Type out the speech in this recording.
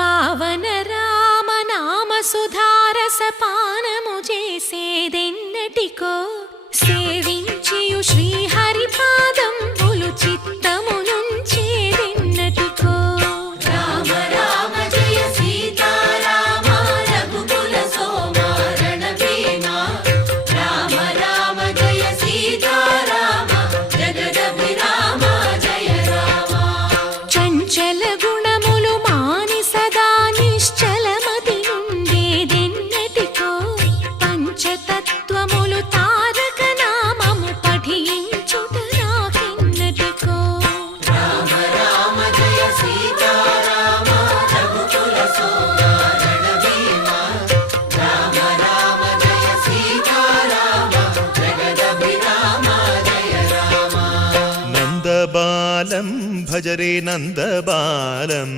పావన రామనామ సుధారసపానము చేసేదెన్నటికో సేవించియు శ్రీహరి పాదంబులు చిత్తమునుంచేదెన్నటికో రామ రామ జయ సీతారామ రఘుకుల సోమ రణభీమ రామ రామ జయ సీతారామ జగదభిరామ జయ రామ చంచల గుణములు మాని సదా నిశ్చలమతి నుండేదెన్నటికో పంచతత్వములు తారక నామము పఠించుట నాకెన్నటికో రామ రామ జయ సీతారామ రఘుకుల సోమ రణభీమ రామ రామ జయ సీతారామ జగదభిరామ జయ రామ నందబాలం భజరే నందబాలం